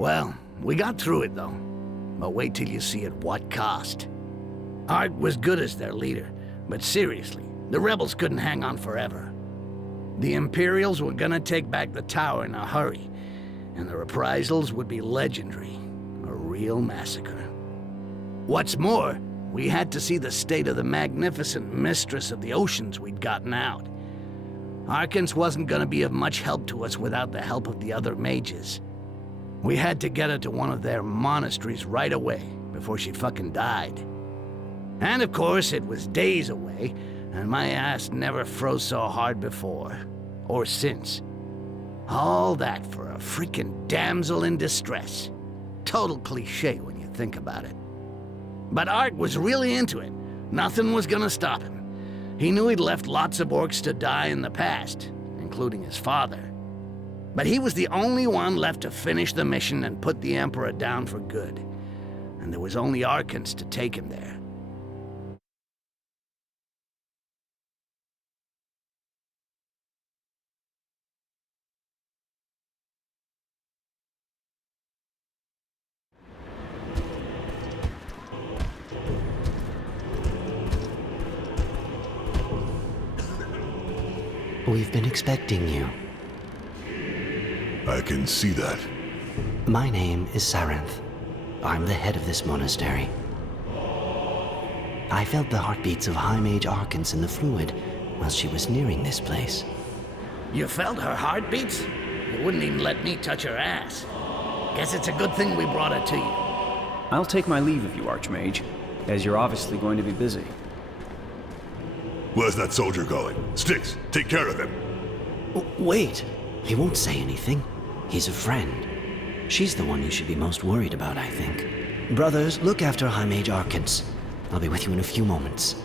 Well, we got through it though. But wait till you see at what cost. Art was good as their leader, but seriously, the rebels couldn't hang on forever. The Imperials were gonna take back the tower in a hurry, and the reprisals would be legendary. A real massacre. What's more, we had to see the state of the magnificent mistress of the oceans we'd gotten out. Arkence wasn't gonna be of much help to us without the help of the other mages. We had to get her to one of their monasteries right away, before she fucking died. And of course, it was days away, and my ass never froze so hard before. Or since. All that for a freaking damsel in distress. Total cliché when you think about it. But Art was really into it. Nothing was gonna stop him. He knew he'd left lots of orcs to die in the past, including his father. But he was the only one left to finish the mission and put the Emperor down for good. And there was only Arkence to take him there. We've been expecting you. I can see that. My name is Saranth. I'm the head of this monastery. I felt the heartbeats of High Mage Arkence in the fluid while she was nearing this place. You felt her heartbeats? You wouldn't even let me touch her ass. Guess it's a good thing we brought her to you. I'll take my leave of you, Archmage, as you're obviously going to be busy. Where's that soldier going? Styx, take care of him. Wait! He won't say anything. He's a friend. She's the one you should be most worried about, I think. Brothers, look after High Mage Arkence. I'll be with you in a few moments.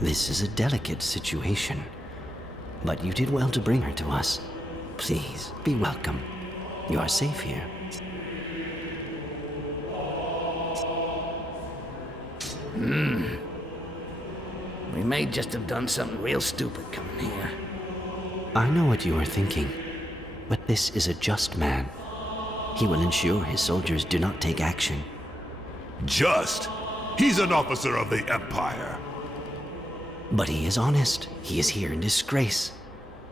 This is a delicate situation, but you did well to bring her to us. Please, be welcome. You are safe here. We may just have done something real stupid coming here. I know what you are thinking, but this is a just man. He will ensure his soldiers do not take action. Just? He's an officer of the Empire. But he is honest. He is here in disgrace.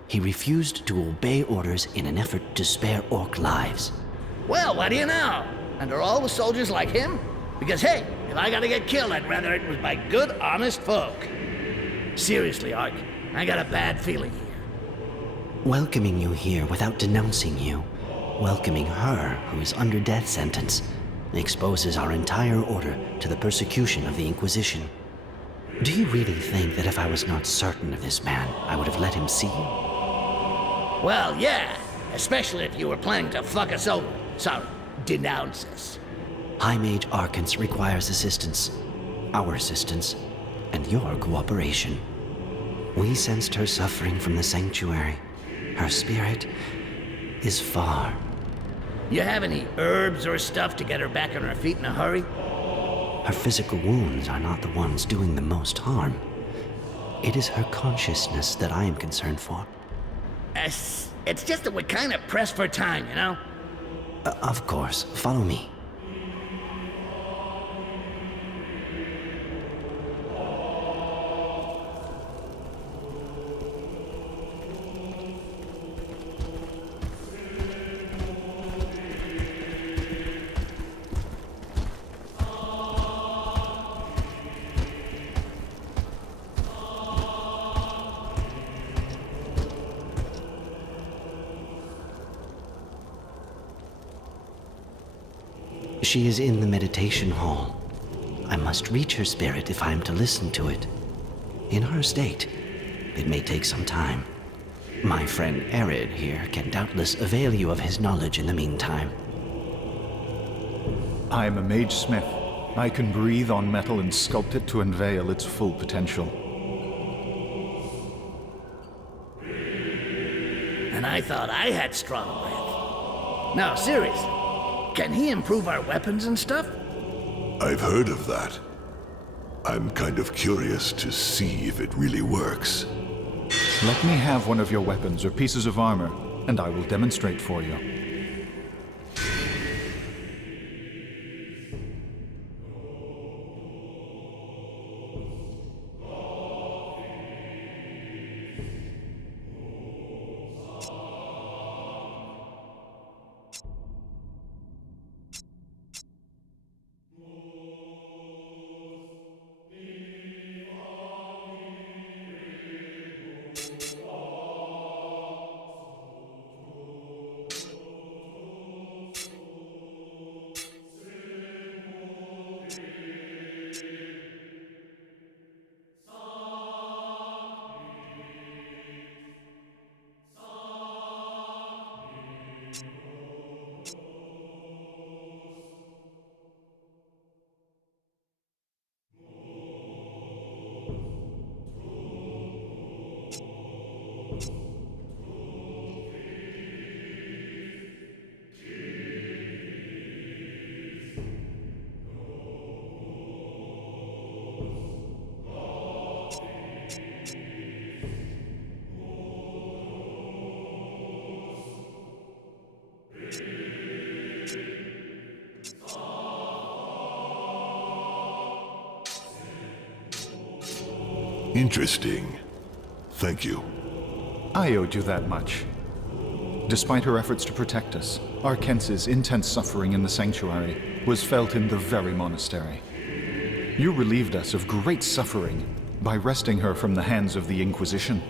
He refused to obey orders in an effort to spare orc lives. Well, what do you know? And are all the soldiers like him? Because hey, if I gotta get killed, I'd rather it was by good, honest folk. Seriously, Ark, I got a bad feeling here. Welcoming you here without denouncing you, welcoming her who is under death sentence, exposes our entire order to the persecution of the Inquisition. Do you really think that if I was not certain of this man, I would have let him see you? Well, yeah, especially if you were planning to fuck us over. Sorry, denounce us. High Mage Arkence requires assistance. Our assistance, and your cooperation. We sensed her suffering from the sanctuary. Her spirit is far. You have any herbs or stuff to get her back on her feet in a hurry? Her physical wounds are not the ones doing the most harm. It is her consciousness that I am concerned for. It's just that we're kind of pressed for time, you know? Of course. Follow me. She is in the meditation hall. I must reach her spirit if I am to listen to it. In her state, it may take some time. My friend Arid here can doubtless avail you of his knowledge in the meantime. I am a mage smith. I can breathe on metal and sculpt it to unveil its full potential. And I thought I had strong breath. No, seriously. Can he improve our weapons and stuff? I've heard of that. I'm kind of curious to see if it really works. Let me have one of your weapons or pieces of armor, and I will demonstrate for you. Interesting. Thank you. I owed you that much. Despite her efforts to protect us, Arkence's intense suffering in the Sanctuary was felt in the very monastery. You relieved us of great suffering by wresting her from the hands of the Inquisition.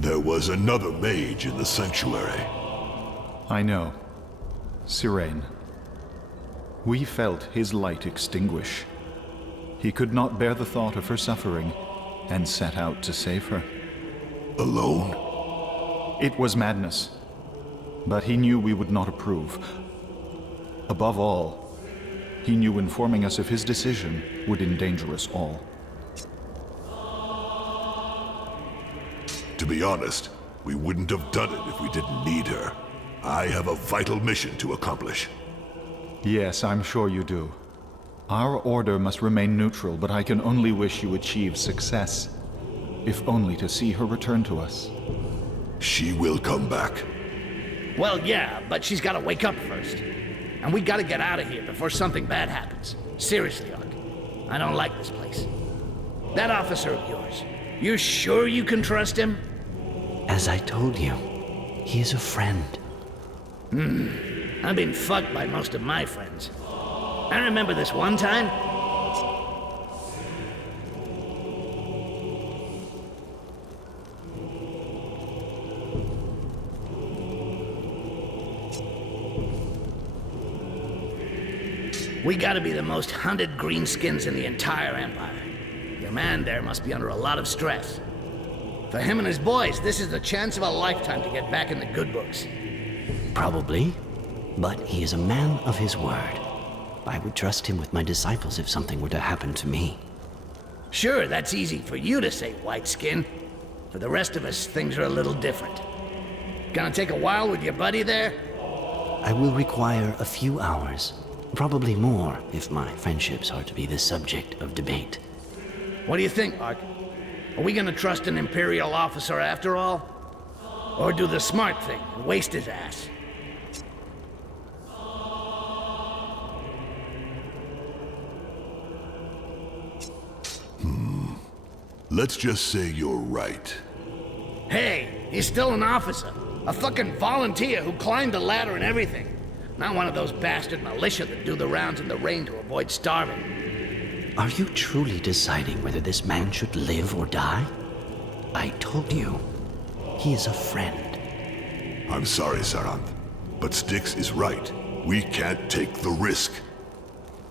There was another mage in the Sanctuary. I know. Sirene. We felt his light extinguish. He could not bear the thought of her suffering, and set out to save her. Alone? It was madness, but he knew we would not approve. Above all, he knew informing us of his decision would endanger us all. To be honest, we wouldn't have done it if we didn't need her. I have a vital mission to accomplish. Yes, I'm sure you do. Our order must remain neutral, but I can only wish you achieve success. If only to see her return to us. She will come back. Well, yeah, but she's gotta wake up first. And we gotta get out of here before something bad happens. Seriously, Ark. I don't like this place. That officer of yours, you sure you can trust him? As I told you, he is a friend. I've been fucked by most of my friends. I remember this one time. We gotta be the most hunted greenskins in the entire Empire. Your man there must be under a lot of stress. For him and his boys, this is the chance of a lifetime to get back in the good books. Probably, but he is a man of his word. I would trust him with my disciples if something were to happen to me. Sure, that's easy for you to say, White Skin. For the rest of us, things are a little different. Gonna take a while with your buddy there? I will require a few hours, probably more if my friendships are to be the subject of debate. What do you think, Ark? Are we gonna trust an Imperial officer after all? Or do the smart thing and waste his ass? Let's just say you're right. Hey, he's still an officer. A fucking volunteer who climbed the ladder and everything. Not one of those bastard militia that do the rounds in the rain to avoid starving. Are you truly deciding whether this man should live or die? I told you, he is a friend. I'm sorry, Saranth, but Styx is right. We can't take the risk.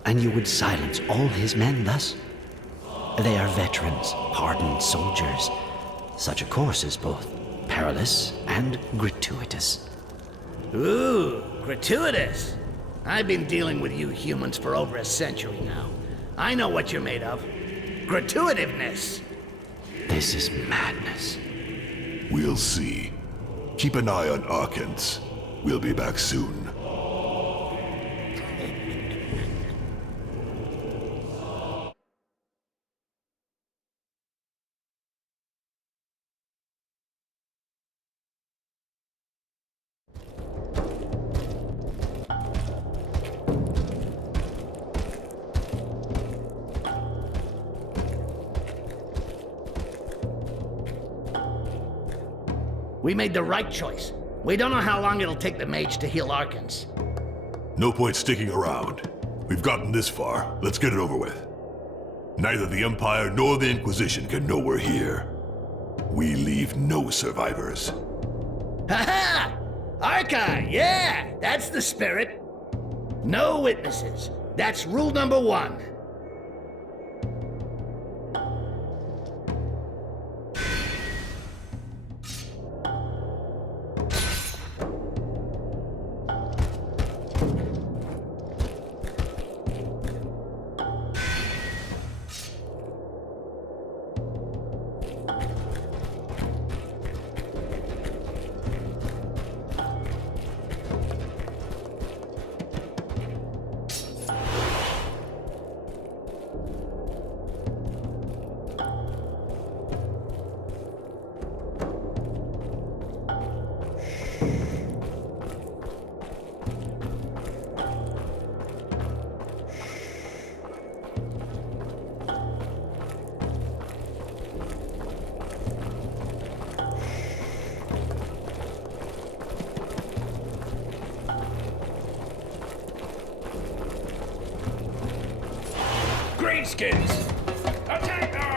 And you would silence all his men thus? They are veterans, hardened soldiers. Such a course is both perilous and gratuitous. Ooh, gratuitous. I've been dealing with you humans for over a century now. I know what you're made of. Gratuitiveness. This is madness. We'll see. Keep an eye on Arkence. We'll be back soon. We made the right choice. We don't know how long it'll take the mage to heal Arkence. No point sticking around. We've gotten this far. Let's get it over with. Neither the Empire nor the Inquisition can know we're here. We leave no survivors. Ha-ha! Arkail, yeah! That's the spirit. No witnesses. That's rule number 1. Greenskins! Attack our...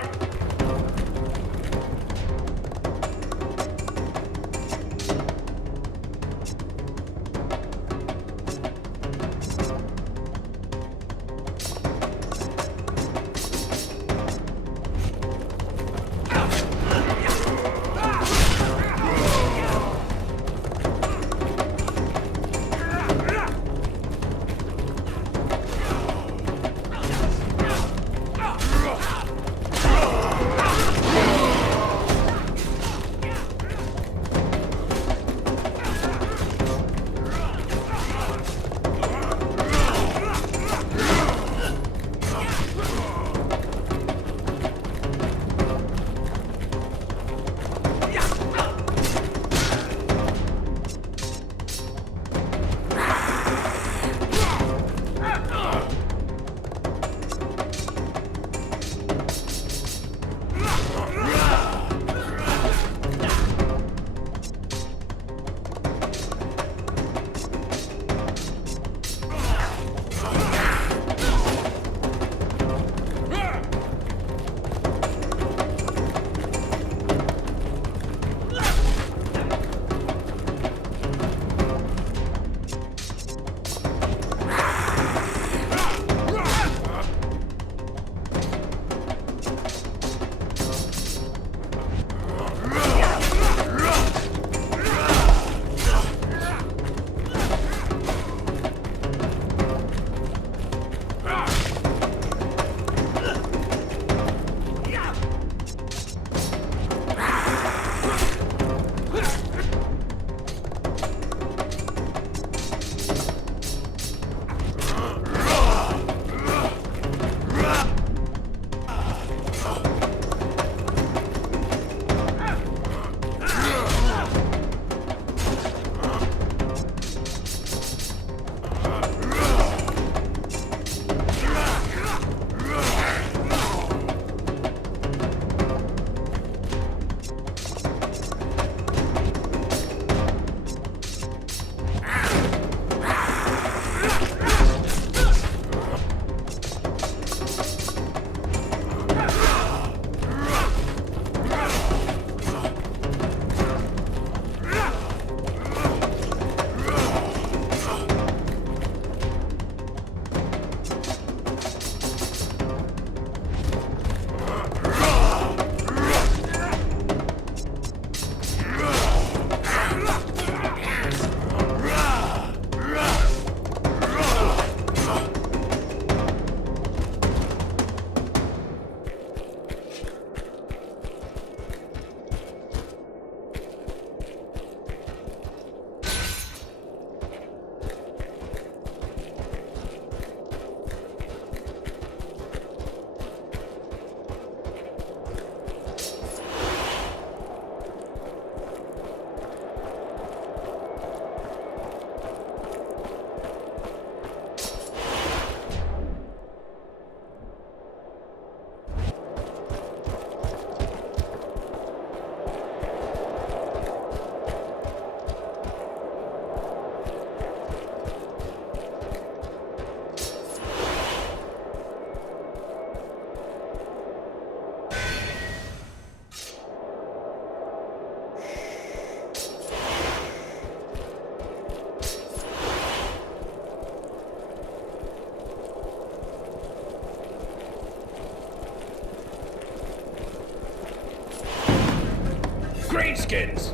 Greenskins!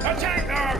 Attack them!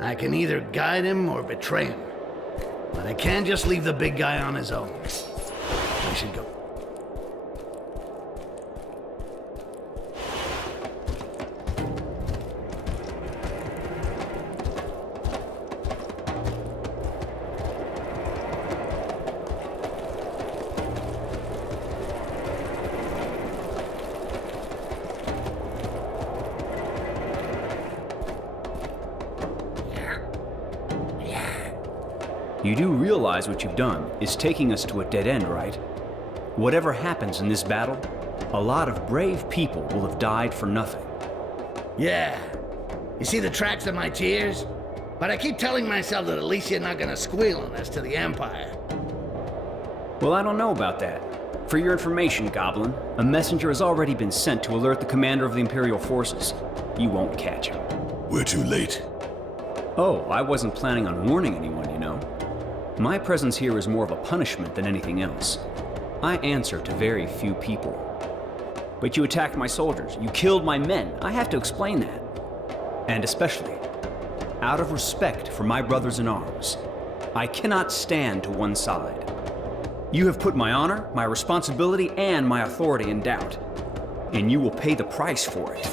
I can either guide him or betray him. But I can't just leave the big guy on his own. I should go. You do realize what you've done is taking us to a dead end, right? Whatever happens in this battle, a lot of brave people will have died for nothing. Yeah. You see the tracks of my tears? But I keep telling myself that at least you're not gonna squeal on us to the Empire. Well, I don't know about that. For your information, Goblin, a messenger has already been sent to alert the commander of the Imperial forces. You won't catch him. We're too late. Oh, I wasn't planning on warning anyone, you know. My presence here is more of a punishment than anything else. I answer to very few people. But you attacked my soldiers. You killed my men. I have to explain that. And especially, out of respect for my brothers in arms, I cannot stand to one side. You have put my honor, my responsibility, and my authority in doubt. And you will pay the price for it.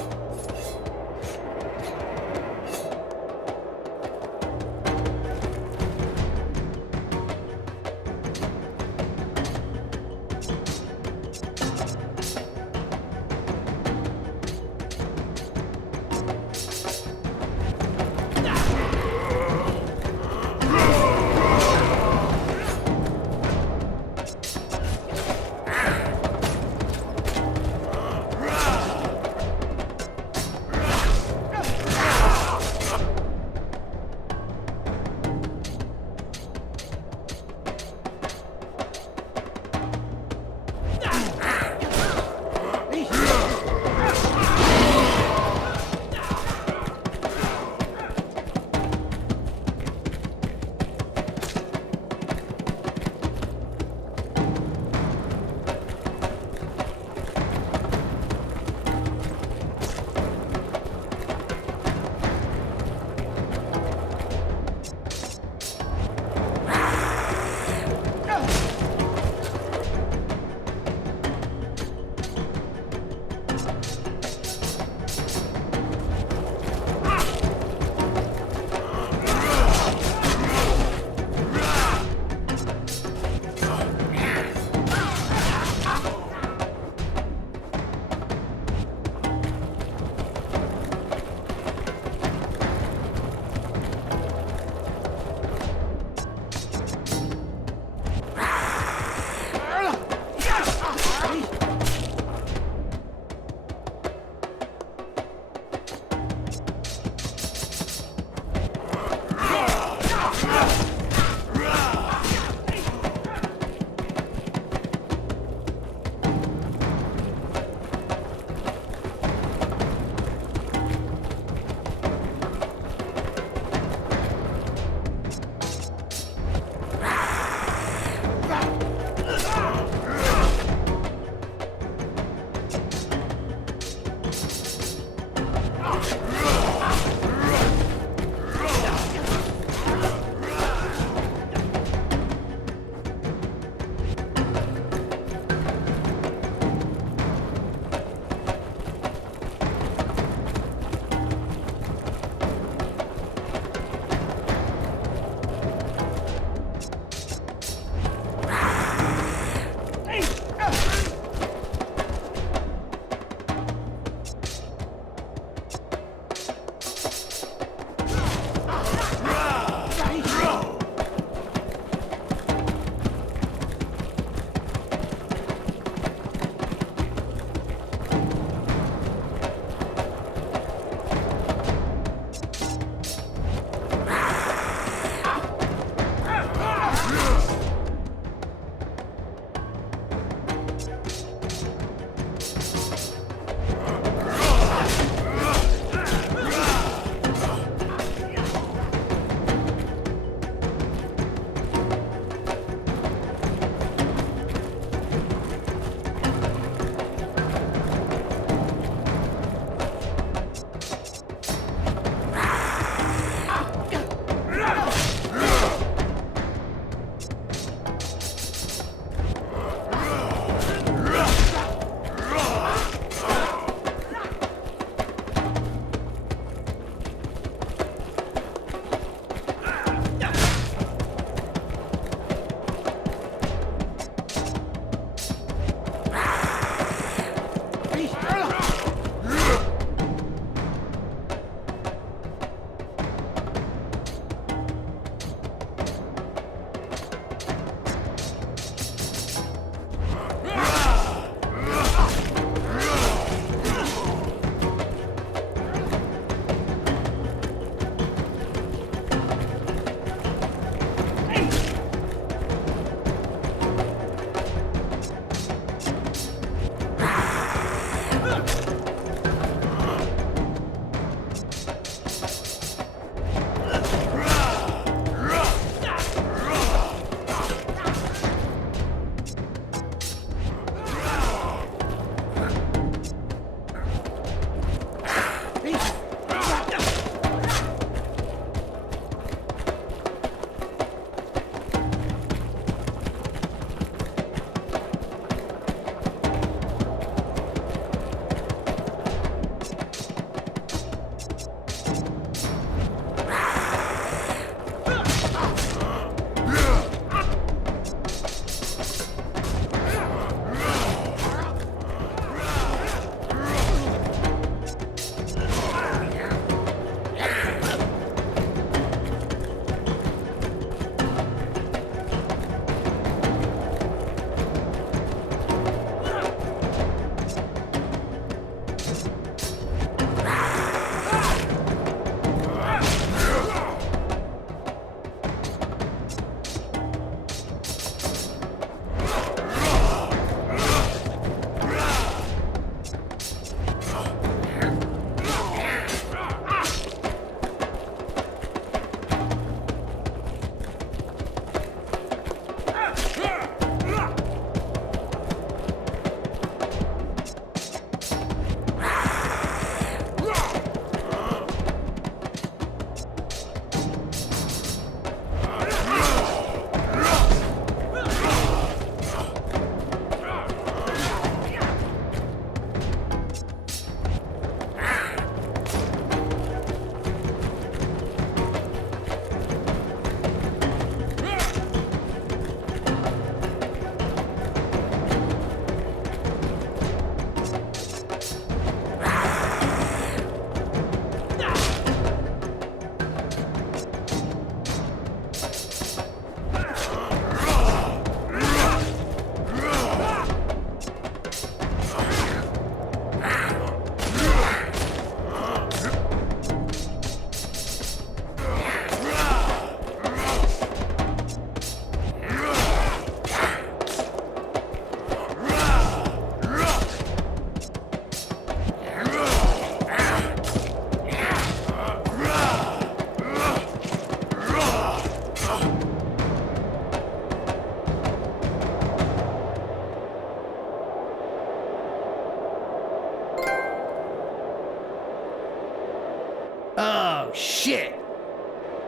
shit!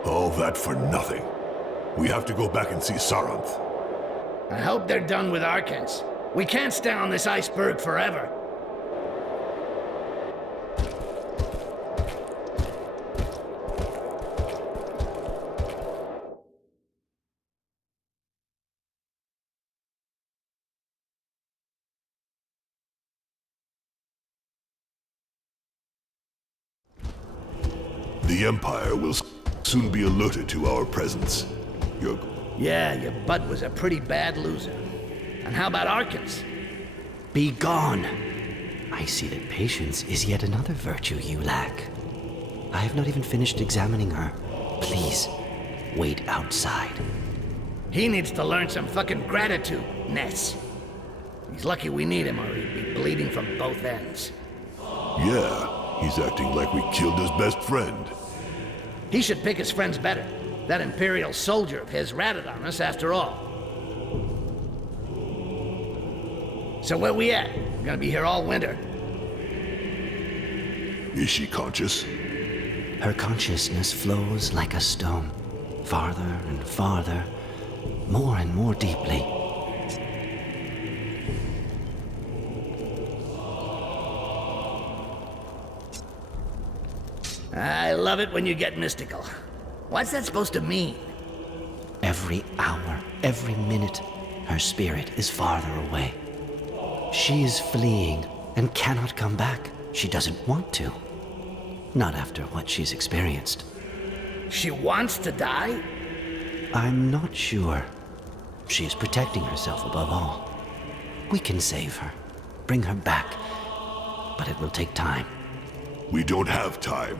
All that for nothing. We have to go back and see Saranth. I hope they're done with Arkence. We can't stay on this iceberg forever. The Empire will soon be alerted to our presence. Yeah, your bud was a pretty bad loser. And how about Arkence? Be gone! I see that patience is yet another virtue you lack. I have not even finished examining her. Please, wait outside. He needs to learn some fucking gratitude, Ness. He's lucky we need him or he'd be bleeding from both ends. Yeah, he's acting like we killed his best friend. He should pick his friends better. That Imperial soldier of his ratted on us after all. So where we at? We're gonna be here all winter. Is she conscious? Her consciousness flows like a stone, farther and farther, more and more deeply. I love it when you get mystical. What's that supposed to mean? Every hour, every minute, her spirit is farther away. She is fleeing and cannot come back. She doesn't want to. Not after what she's experienced. She wants to die? I'm not sure. She is protecting herself above all. We can save her, bring her back, but it will take time. We don't have time.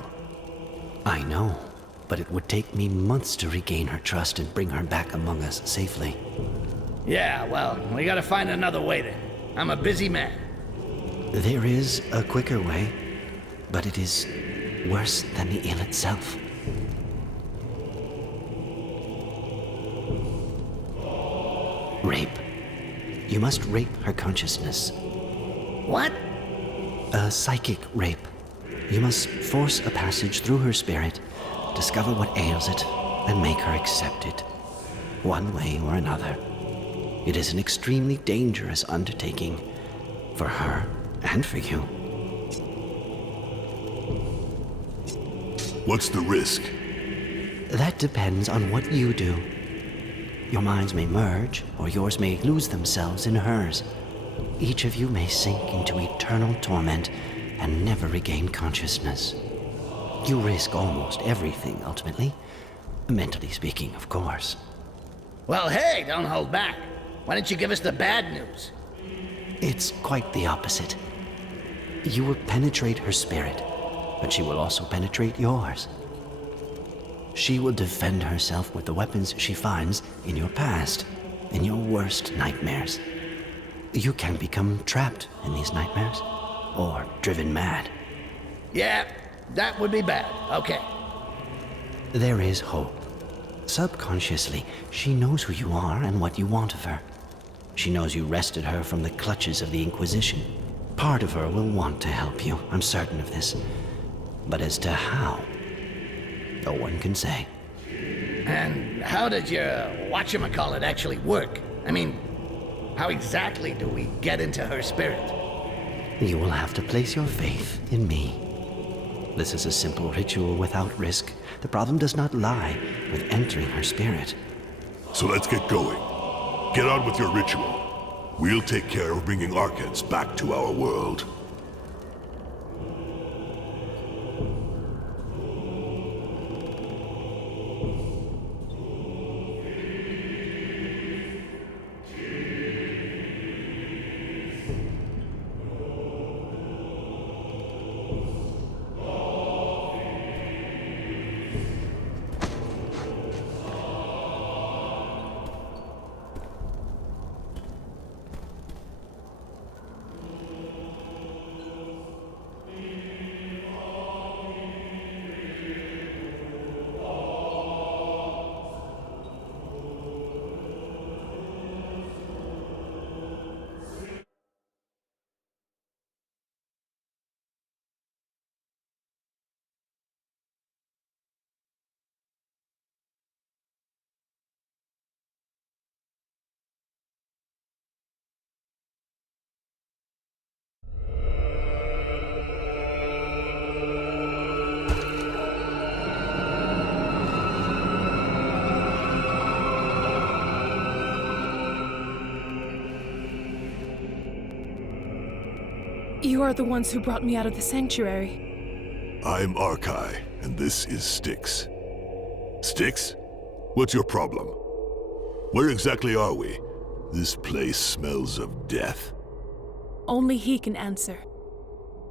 I know, but it would take me months to regain her trust and bring her back among us safely. Yeah, well, we gotta find another way then. I'm a busy man. There is a quicker way, but it is worse than the ill itself. Rape. You must rape her consciousness. What? A psychic rape. You must force a passage through her spirit, discover what ails it, and make her accept it. One way or another. It is an extremely dangerous undertaking. For her and for you. What's the risk? That depends on what you do. Your minds may merge, or yours may lose themselves in hers. Each of you may sink into eternal torment and never regain consciousness. You risk almost everything, ultimately. Mentally speaking, of course. Well, hey, don't hold back. Why don't you give us the bad news? It's quite the opposite. You will penetrate her spirit, but she will also penetrate yours. She will defend herself with the weapons she finds in your past, in your worst nightmares. You can become trapped in these nightmares, or driven mad. Yeah, that would be bad. Okay. There is hope. Subconsciously, she knows who you are and what you want of her. She knows you wrested her from the clutches of the Inquisition. Part of her will want to help you, I'm certain of this. But as to how, no one can say. And how did your whatchamacallit actually work? I mean, how exactly do we get into her spirit? You will have to place your faith in me. This is a simple ritual without risk. The problem does not lie with entering her spirit. So let's get going. Get on with your ritual. We'll take care of bringing Arkence back to our world. You are the ones who brought me out of the sanctuary. I'm Arkai, and this is Styx. Styx? What's your problem? Where exactly are we? This place smells of death. Only he can answer.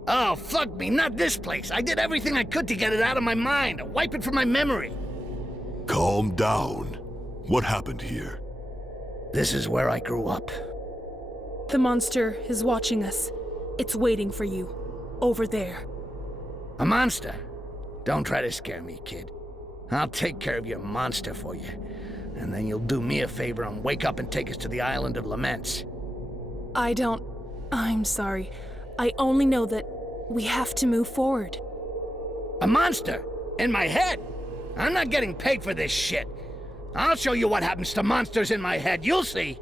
Oh, fuck me, not this place. I did everything I could to get it out of my mind, wipe it from my memory. Calm down. What happened here? This is where I grew up. The monster is watching us. It's waiting for you. Over there. A monster? Don't try to scare me, kid. I'll take care of your monster for you. And then you'll do me a favor and wake up and take us to the Island of Laments. I'm sorry. I only know that we have to move forward. A monster? In my head? I'm not getting paid for this shit. I'll show you what happens to monsters in my head. You'll see.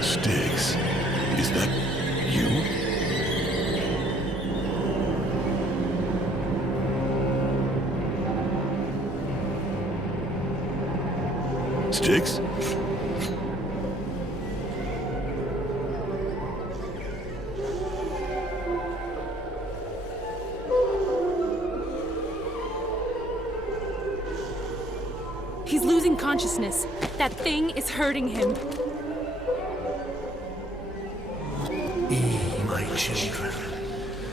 Styx, is that you? Styx? He's losing consciousness. That thing is hurting him. Eat, my children.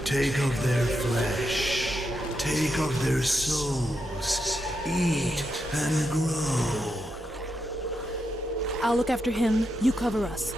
Take of their flesh. Take of their souls. Eat and grow. I'll look after him. You cover us.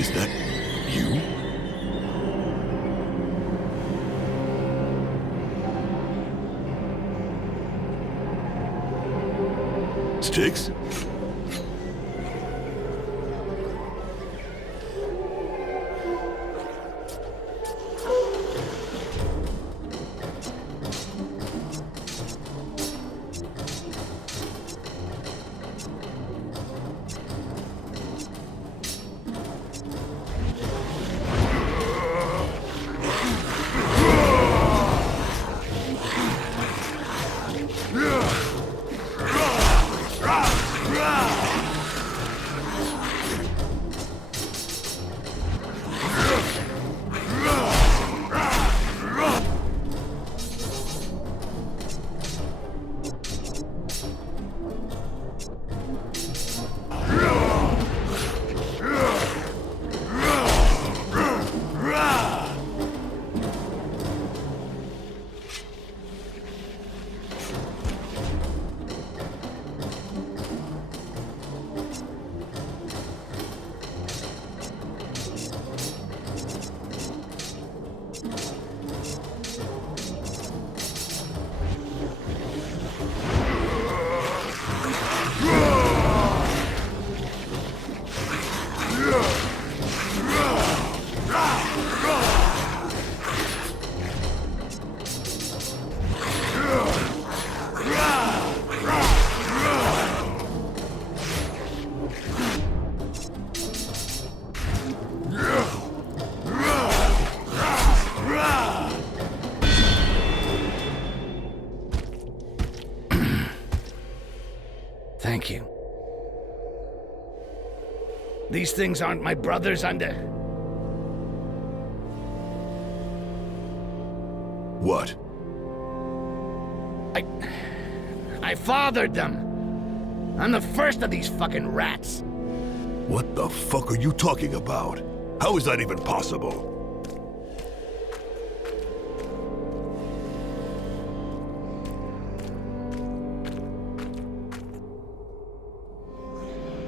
Is that you? Styx? Thank you. These things aren't my brothers under. What? I fathered them. I'm the first of these fucking rats. What the fuck are you talking about? How is that even possible?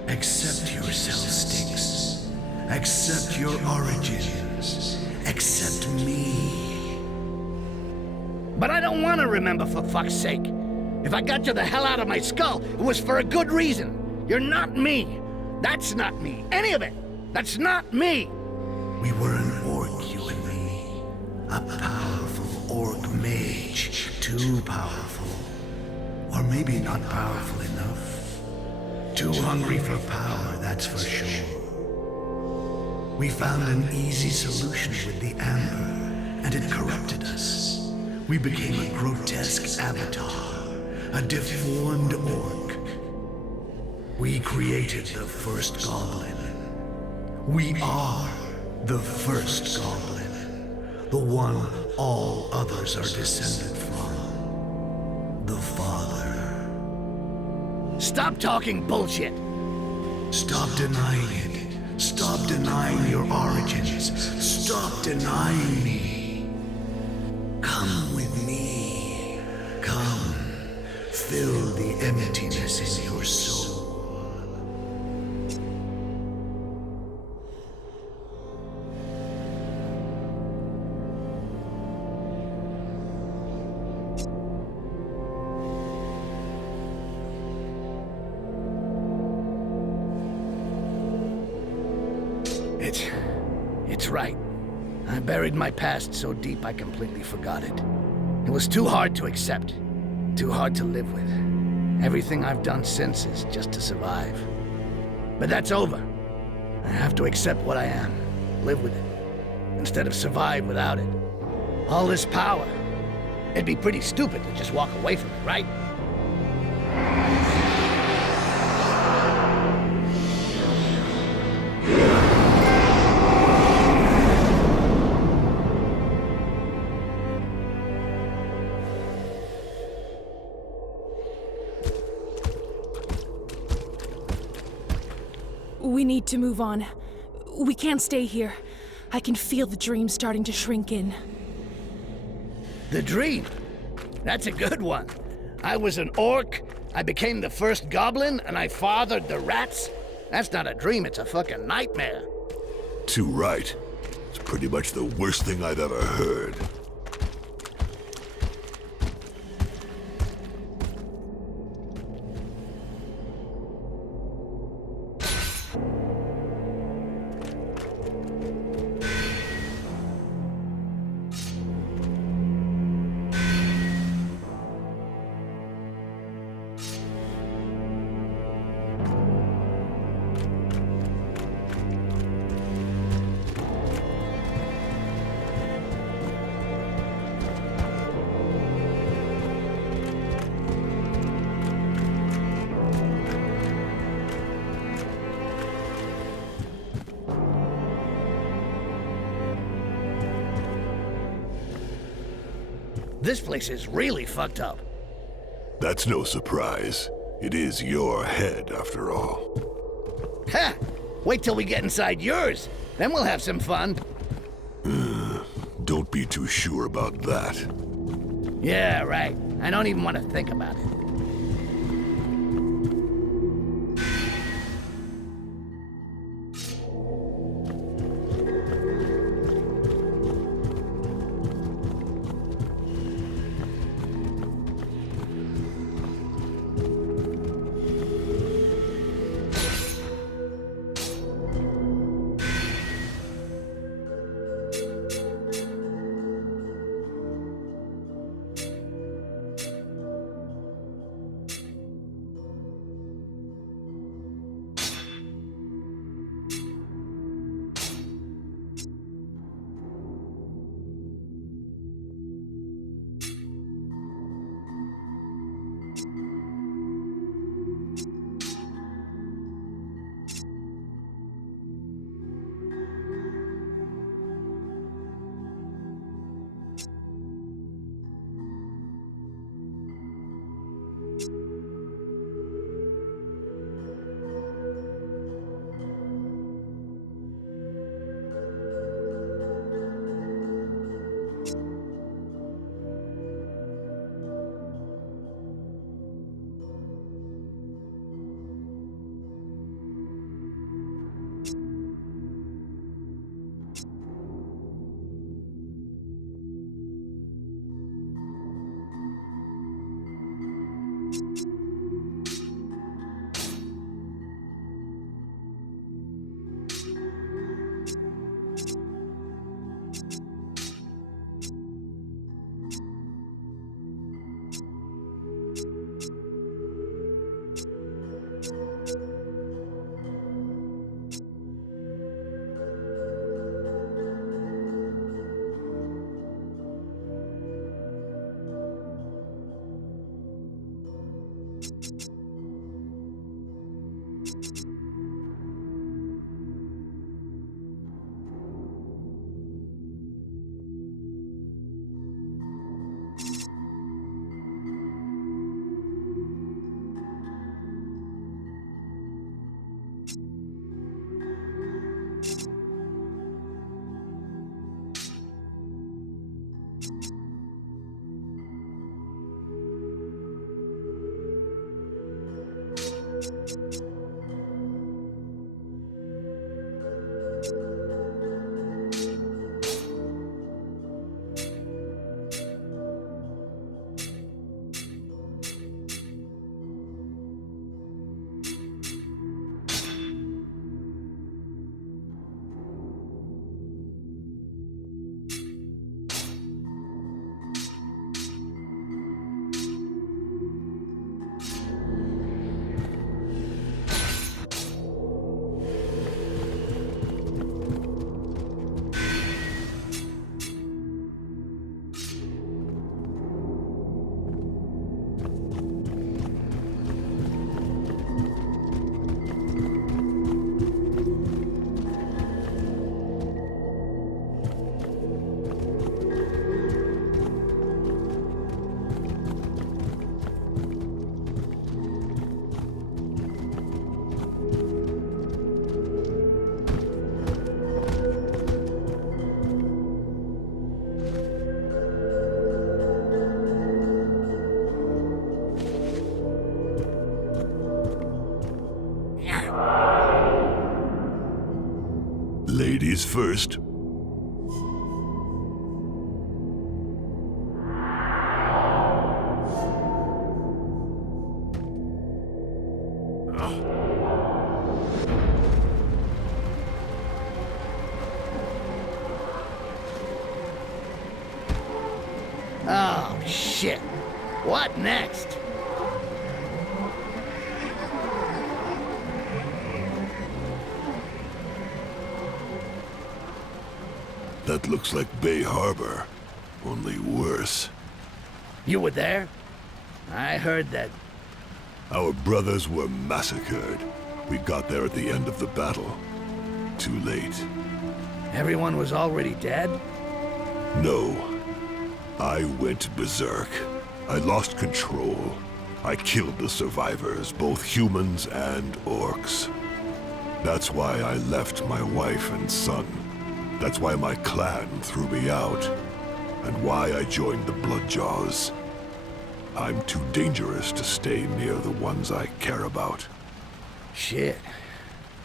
Accept yourself, Styx. Accept your origins. Accept me. But I don't want to remember, for fuck's sake. If I got you the hell out of my skull, it was for a good reason. You're not me. That's not me. Any of it. That's not me. We were an orc, you and me. A powerful orc mage. Too powerful. Or maybe not powerful enough. Too hungry for power, that's for sure. We found an easy solution with the amber, and it corrupted us. We became a grotesque avatar, a deformed orc. We created the first goblin. We are the first goblin, the one all others are descended from. The Father. Stop talking bullshit. Stop denying it. Stop denying your origins. Stop denying me. Come with me. Come. Fill the emptiness in your soul. It's right. I buried my past so deep I completely forgot it. It was too hard to accept. Too hard to live with. Everything I've done since is just to survive. But that's over. I have to accept what I am. Live with it. Instead of survive without it. All this power. It'd be pretty stupid to just walk away from it, right? We need to move on. We can't stay here. I can feel the dream starting to shrink in. The dream? That's a good one. I was an orc, I became the first goblin, and I fathered the rats? That's not a dream, it's a fucking nightmare. Too right. It's pretty much the worst thing I've ever heard. This place is really fucked up. That's no surprise. It is your head, after all. Ha! Wait till we get inside yours. Then we'll have some fun. Don't be too sure about that. Yeah, right. I don't even want to think about it. Ladies first. Oh, shit. What next? That looks like Bay Harbor, only worse. You were there? I heard that. Our brothers were massacred. We got there at the end of the battle. Too late. Everyone was already dead? No. I went berserk. I lost control. I killed the survivors, both humans and orcs. That's why I left my wife and son. That's why my clan threw me out. And why I joined the Bloodjaws. I'm too dangerous to stay near the ones I care about. Shit.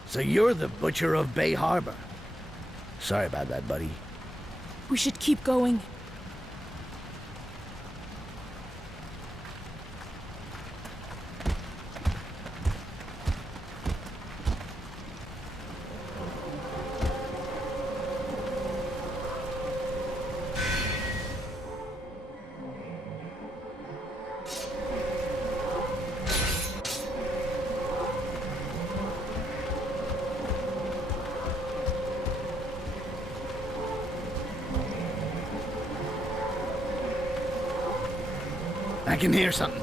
So you're the Butcher of Bay Harbor. Sorry about that, buddy. We should keep going. I can hear something,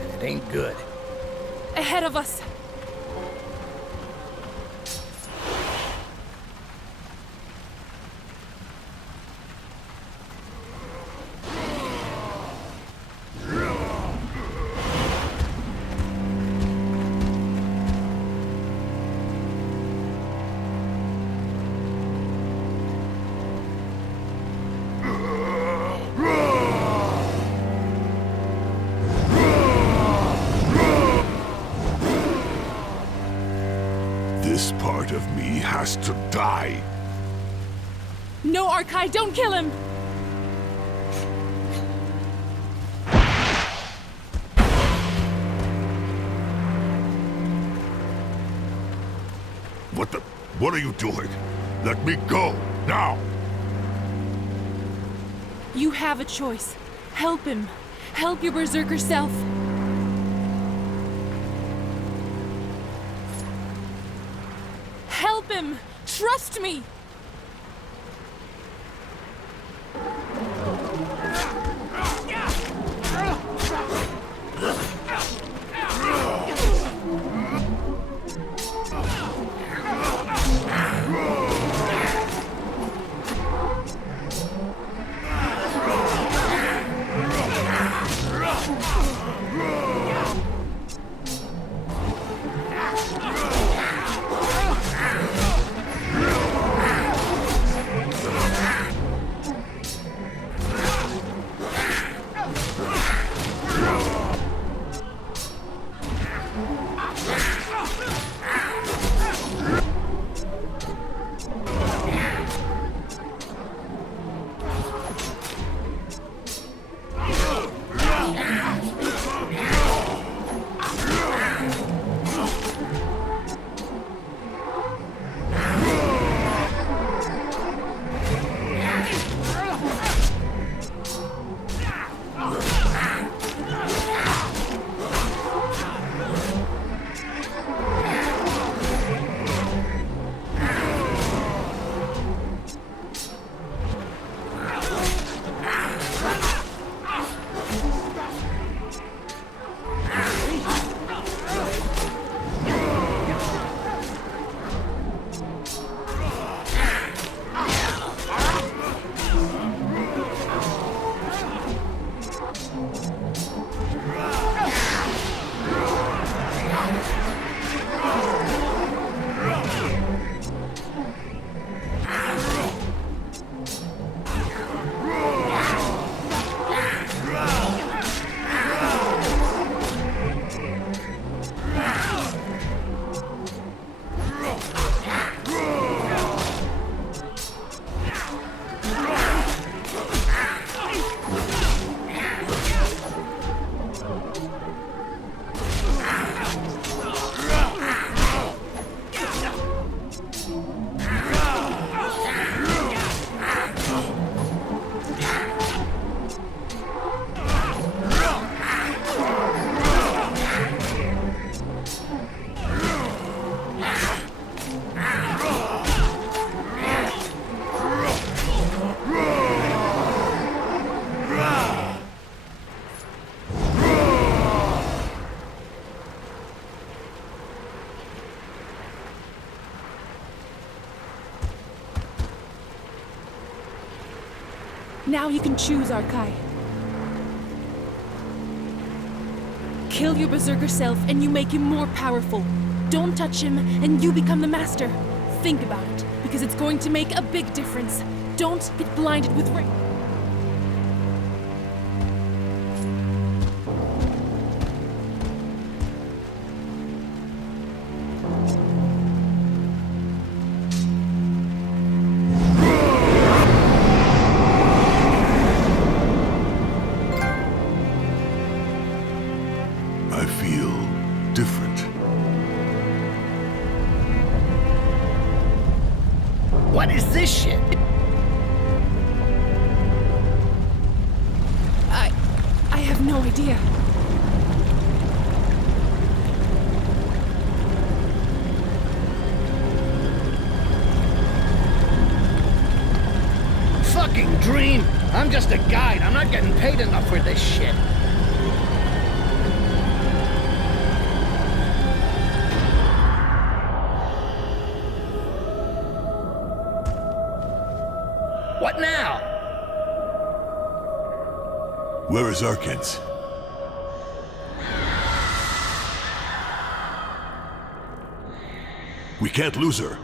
and it ain't good. Ahead of us! This part of me has to die. No, Arkai, don't kill him! What are you doing? Let me go, now! You have a choice. Help him. Help your berserker self. Help him! Trust me! Now you can choose, Arkai. Kill your berserker self and you make him more powerful. Don't touch him and you become the master. Think about it, because it's going to make a big difference. Don't get blinded with rage. I feel different. What is this shit? I have no idea. Fucking dream! I'm just a guide. I'm not getting paid enough for this shit. What now? Where is Arkence? We can't lose her.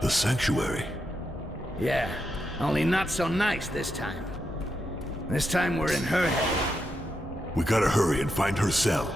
The sanctuary. Yeah, only not so nice this time. This time we're in her head. We gotta hurry and find her cell.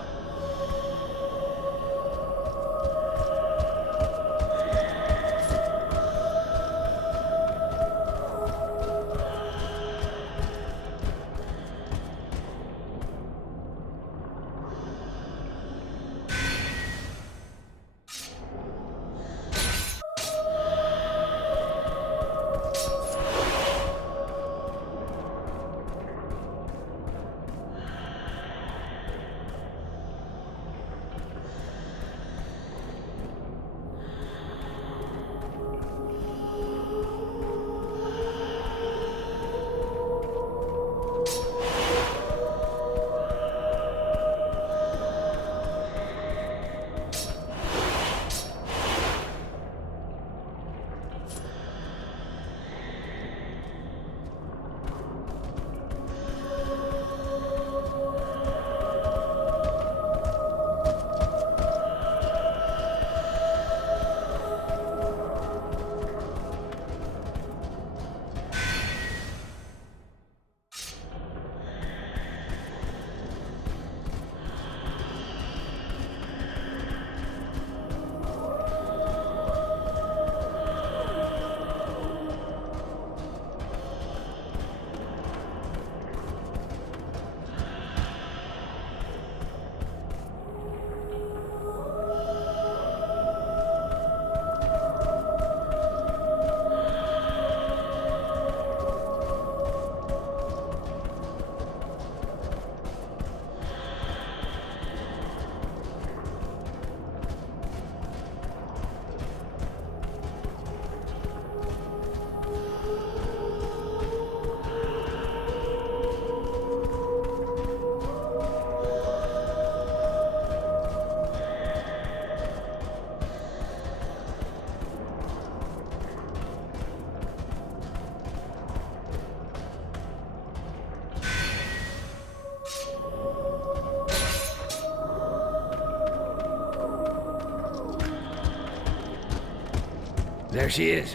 There she is.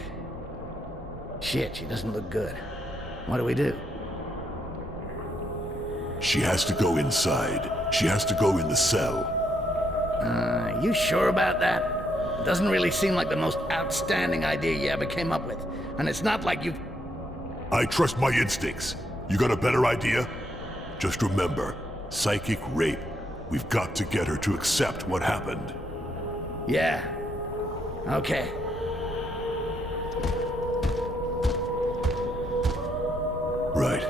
Shit, she doesn't look good. What do we do? She has to go inside. She has to go in the cell. You sure about that? It doesn't really seem like the most outstanding idea you ever came up with. And it's not like you... I trust my instincts. You got a better idea? Just remember, psychic rape We've got to get her to accept what happened. Yeah. Okay. Right.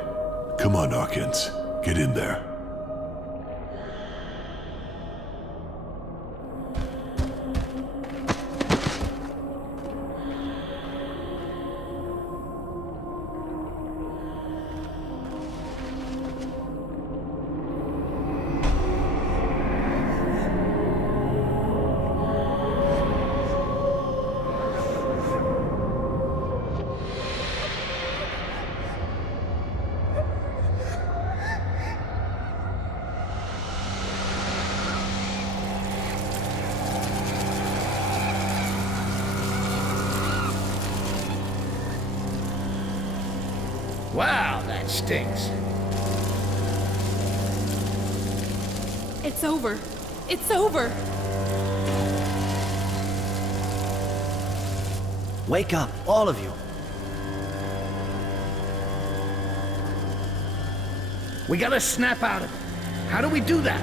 Come on, Arkence. Get in there. Wow, that stinks. It's over. It's over. Wake up, all of you. We gotta snap out of it. How do we do that?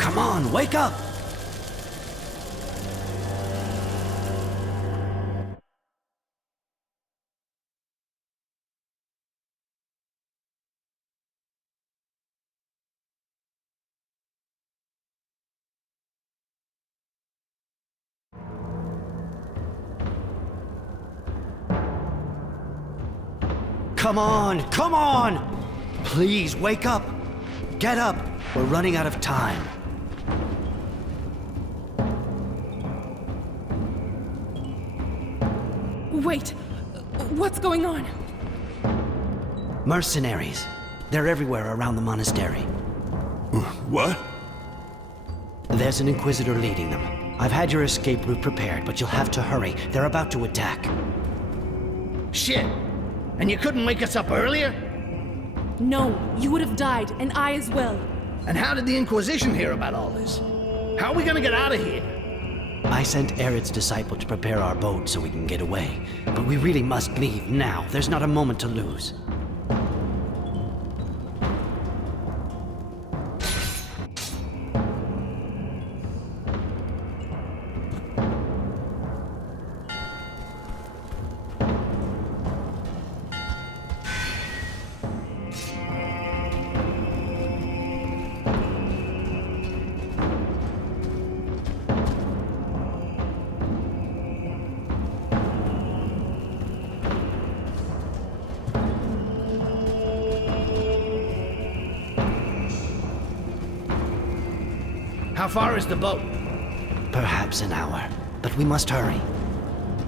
Come on, wake up! Come on, come on! Please, wake up! Get up! We're running out of time. Wait. What's going on? Mercenaries. They're everywhere around the monastery. What? There's an inquisitor leading them. I've had your escape route prepared, but you'll have to hurry. They're about to attack. Shit. And you couldn't wake us up earlier? No, you would have died, and I as well. And how did the Inquisition hear about all this? How are we gonna get out of here? I sent Arid's disciple to prepare our boat so we can get away. But we really must leave now. There's not a moment to lose. How far is the boat? Perhaps an hour, but we must hurry.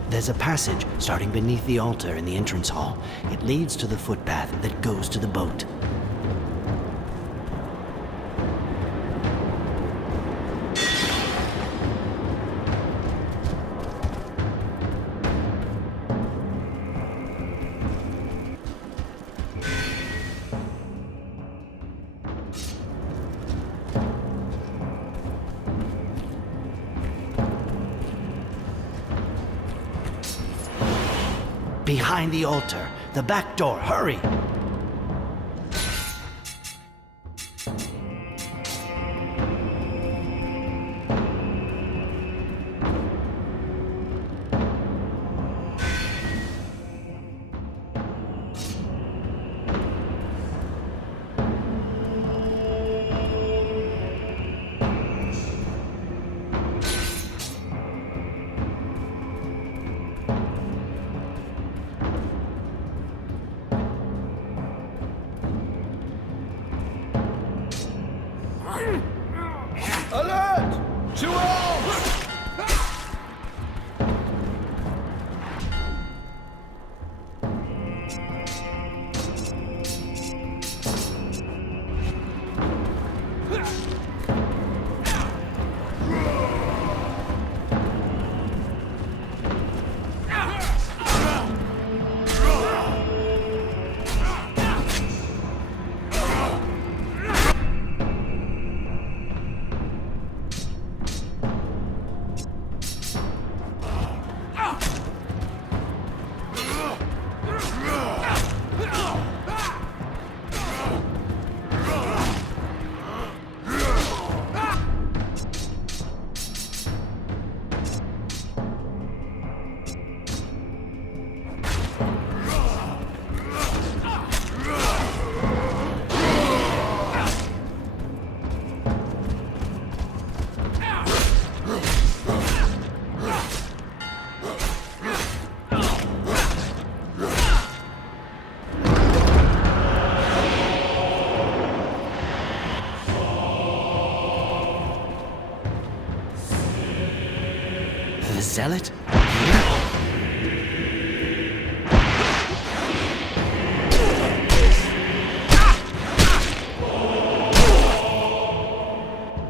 There's a passage starting beneath the altar in the entrance hall. It leads to the footpath that goes to the boat. Behind the altar, the back door, hurry! Alert! To arms! The zealot?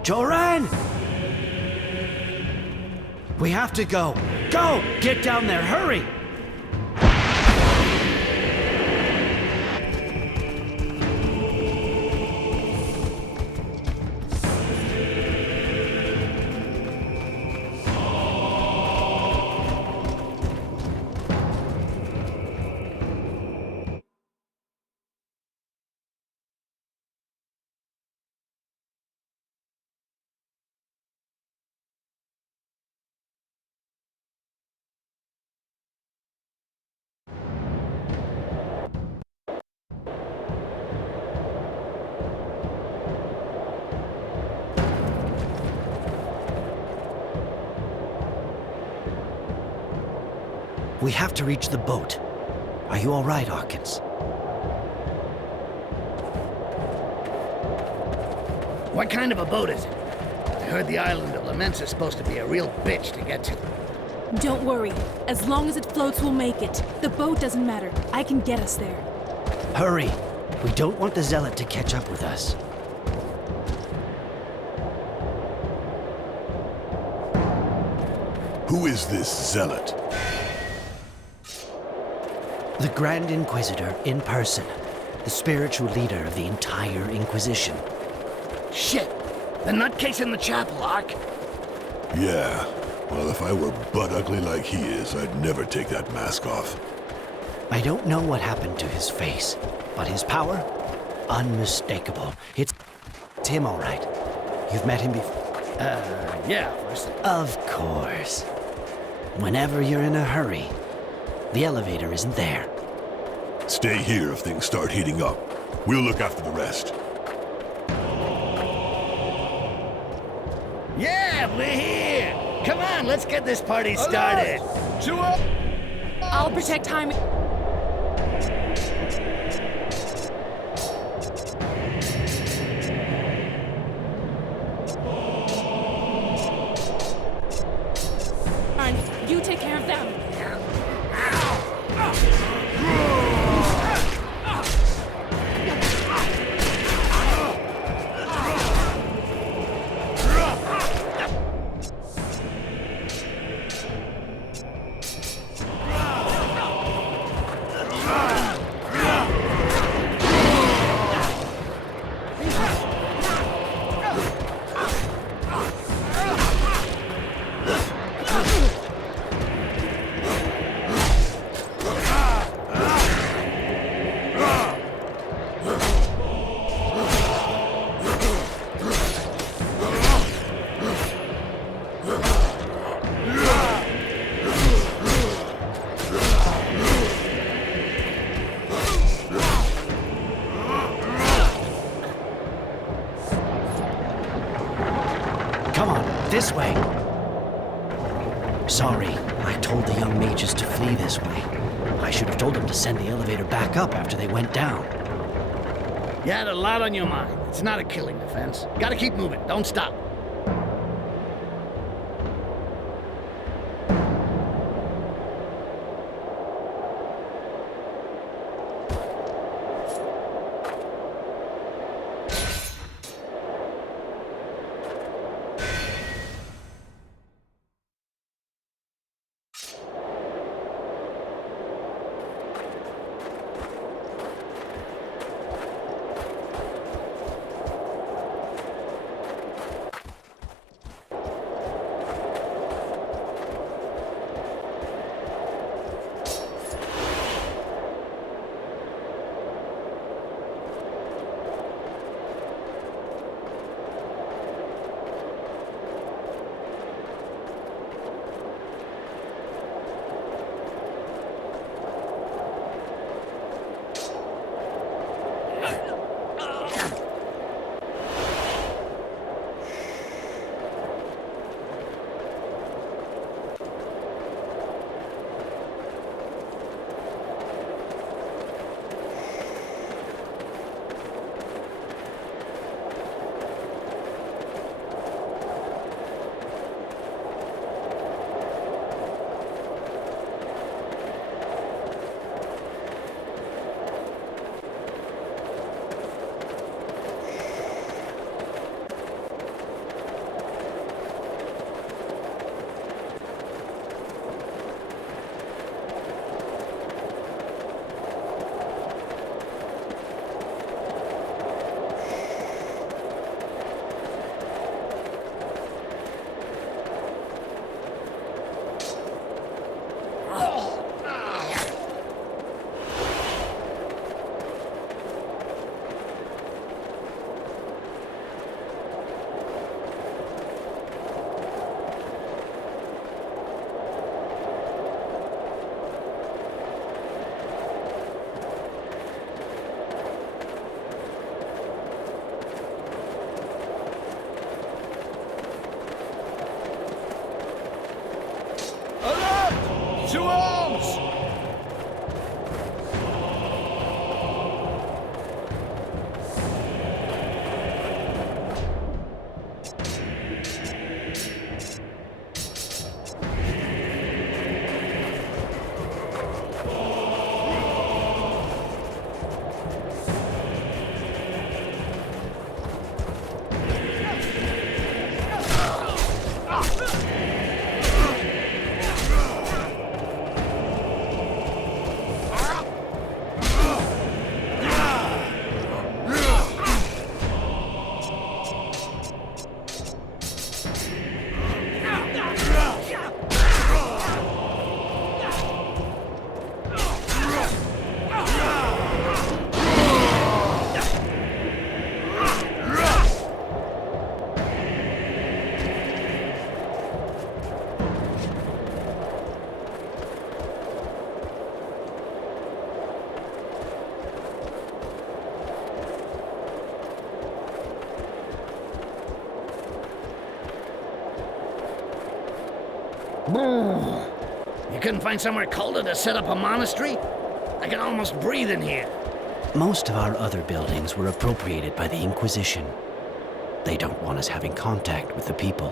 Joran! We have to go. Go! Get down there, hurry! We have to reach the boat. Are you all right, Arkence? What kind of a boat is it? I heard the island of Laments is supposed to be a real bitch to get to. Don't worry. As long as it floats, we'll make it. The boat doesn't matter. I can get us there. Hurry! We don't want the zealot to catch up with us. Who is this zealot? The Grand Inquisitor in person. The spiritual leader of the entire Inquisition. Shit! The nutcase in the chapel, Ark. Yeah. Well, if I were butt ugly like he is, I'd never take that mask off. I don't know what happened to his face, but his power? Unmistakable. It's him, all right. You've met him before? Yeah, of course. Of course. Whenever you're in a hurry, the elevator isn't there. Stay here if things start heating up. We'll look after the rest. Yeah, we're here! Come on, let's get this party started. I'll protect Jaime. You take care of them. Come on, this way. Sorry, I told the young mages to flee this way. I should have told them to send the elevator back up after they went down. You had a lot on your mind. It's not a killing defense. Gotta keep moving. Don't stop. To arms! You couldn't find somewhere colder to set up a monastery? I can almost breathe in here. Most of our other buildings were appropriated by the Inquisition. They don't want us having contact with the people.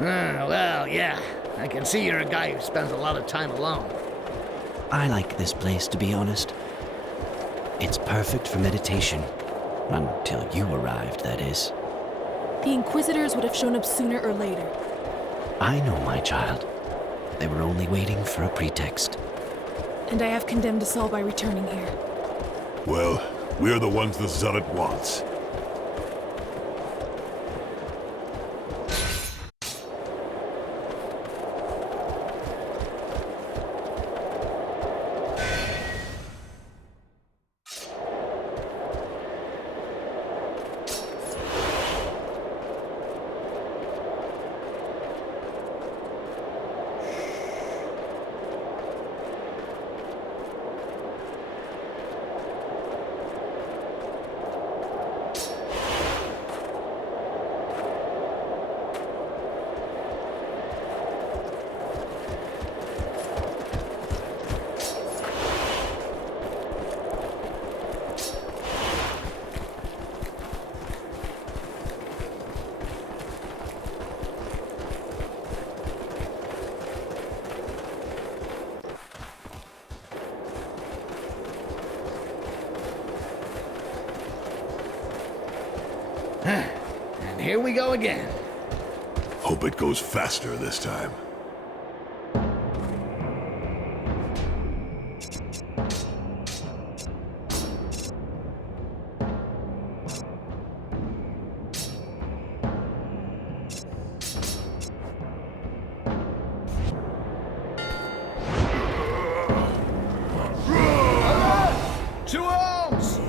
Well, yeah. I can see you're a guy who spends a lot of time alone. I like this place, to be honest. It's perfect for meditation. Until you arrived, that is. The Inquisitors would have shown up sooner or later. I know, my child. They were only waiting for a pretext. And I have condemned us all by returning here. Well, we're the ones the Zealot wants. And here we go again. Hope it goes faster this time. To arms!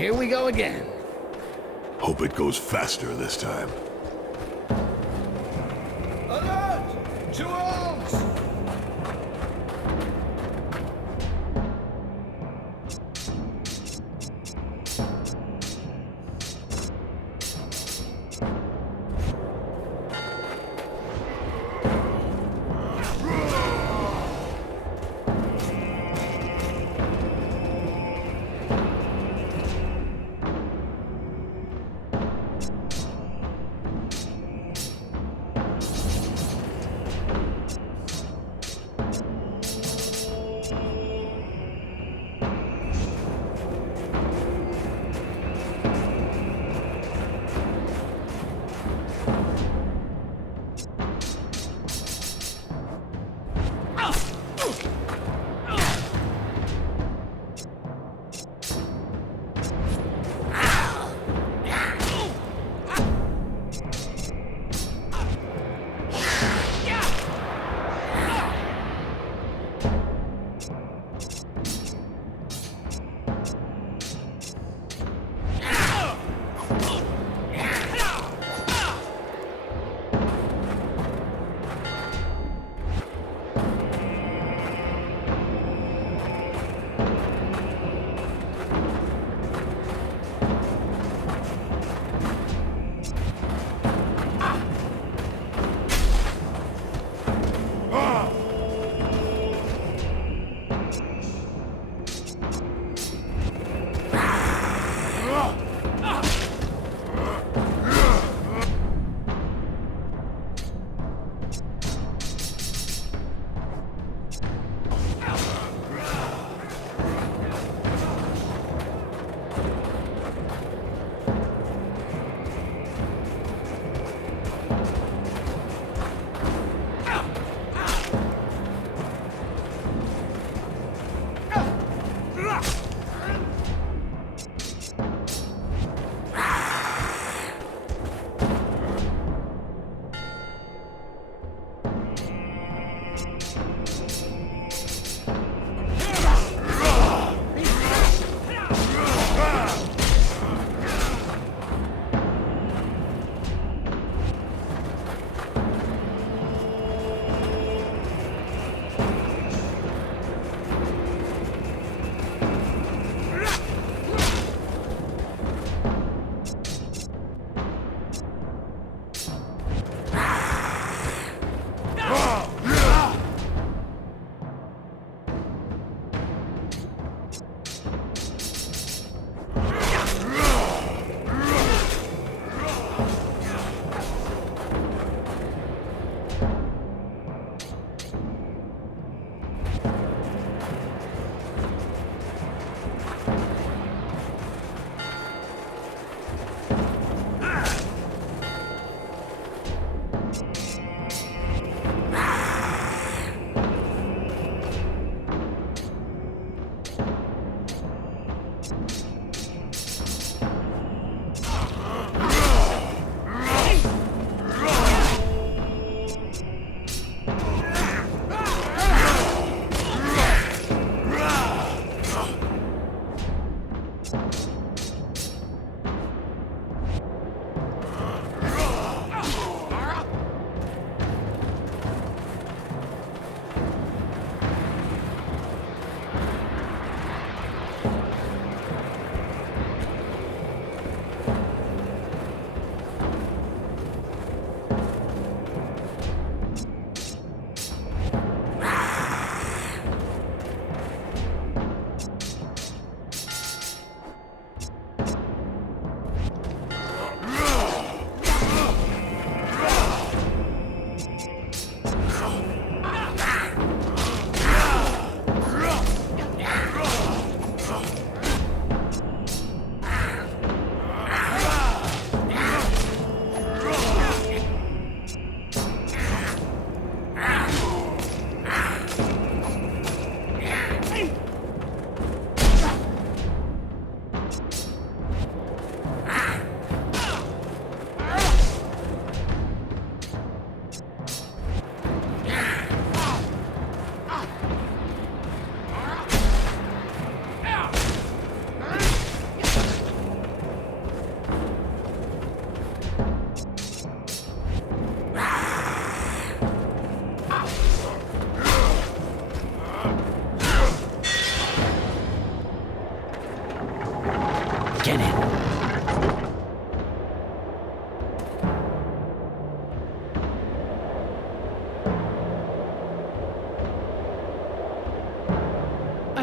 Here we go again. Hope it goes faster this time. Alert! To arms!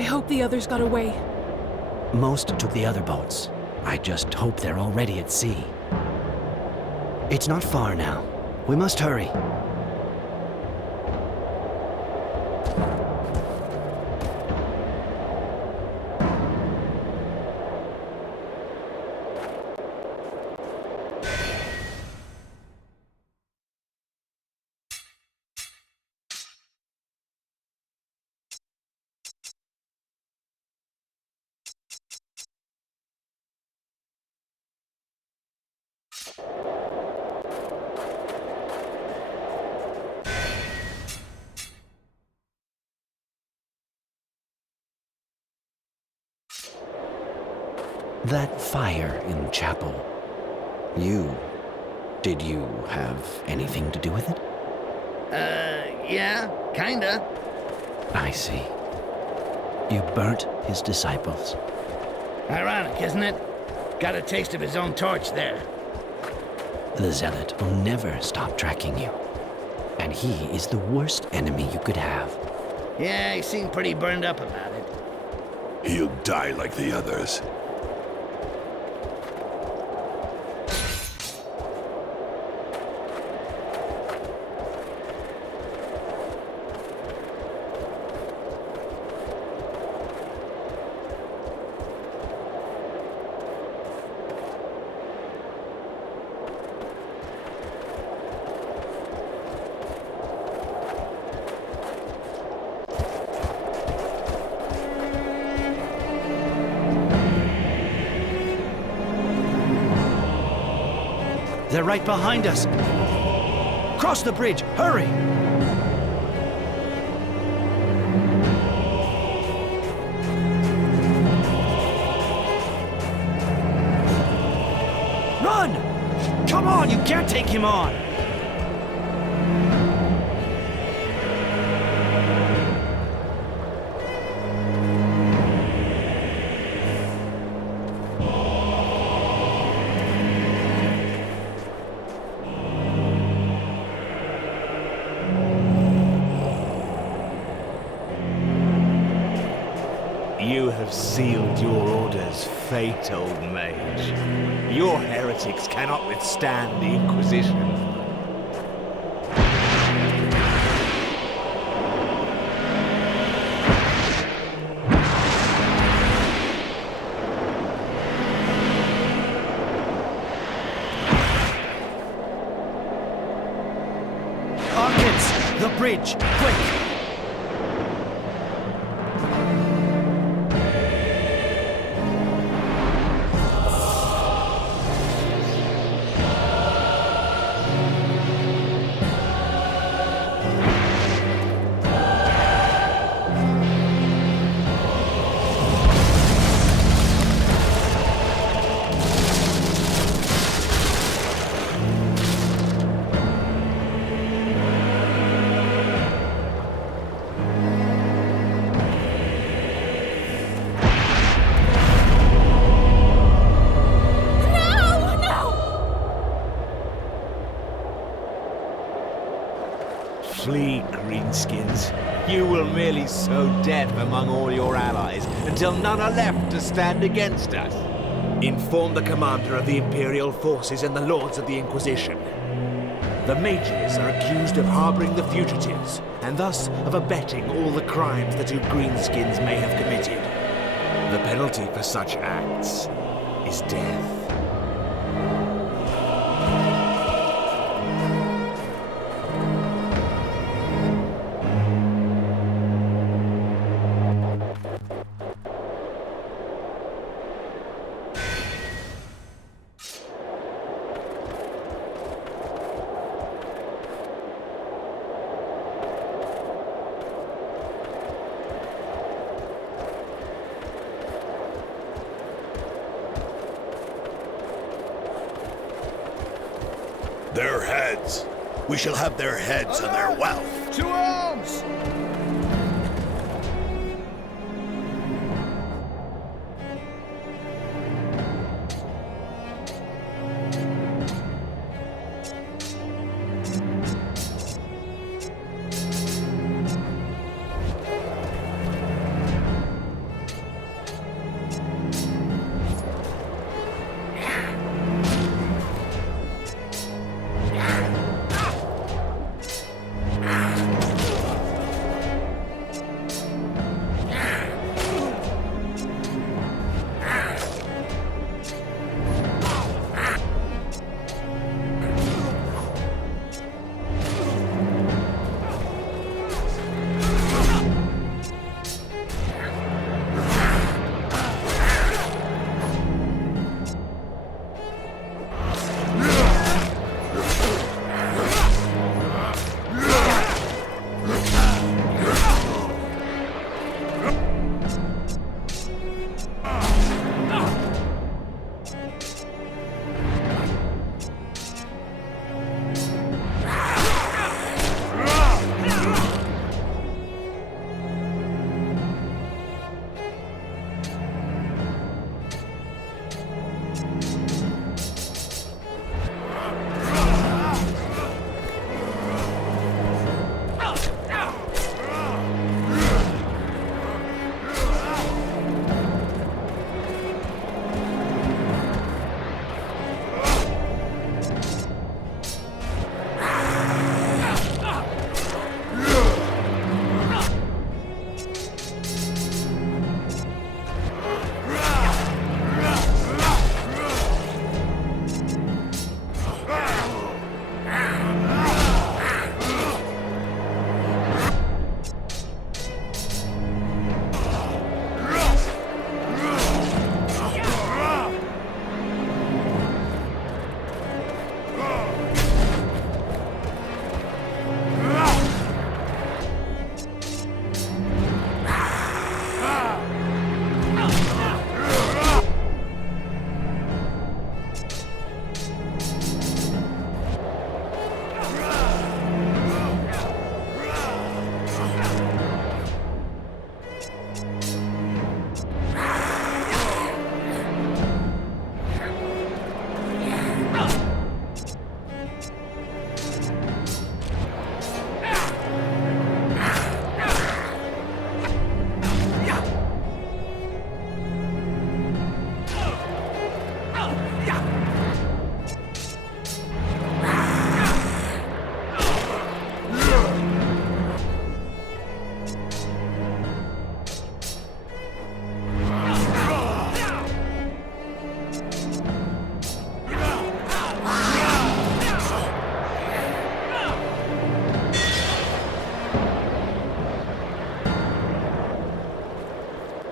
hope the others got away. Most took the other boats. I just hope they're already at sea. It's not far now. We must hurry. That fire in the chapel. Did you have anything to do with it? Yeah, kinda. I see. You burnt his disciples. Ironic, isn't it? Got a taste of his own torch there. The Zealot will never stop tracking you. And he is the worst enemy you could have. Yeah, he seemed pretty burned up about it. He'll die like the others. They're right behind us. Cross the bridge, hurry! Run! Come on, you can't take him on! You have sealed your order's fate, old mage. Your heretics cannot withstand the Inquisition. Arkence, the bridge, quick! Flee, greenskins. You will merely sow death among all your allies until none are left to stand against us. Inform the commander of the Imperial forces and the lords of the Inquisition. The mages are accused of harboring the fugitives, and thus of abetting all the crimes that you greenskins may have committed. The penalty for such acts is death. Their heads. We shall have their heads and their wealth. To arms!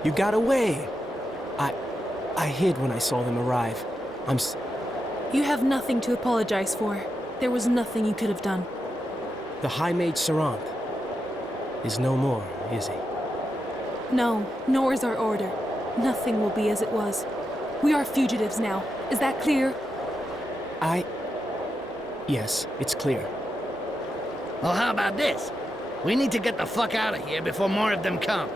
You got away. I hid when I saw them arrive. You have nothing to apologize for. There was nothing you could have done. The High Mage Saranth is no more, is he? No, nor is our order. Nothing will be as it was. We are fugitives now. Is that clear? Yes, it's clear. Well, how about this? We need to get the fuck out of here before more of them come.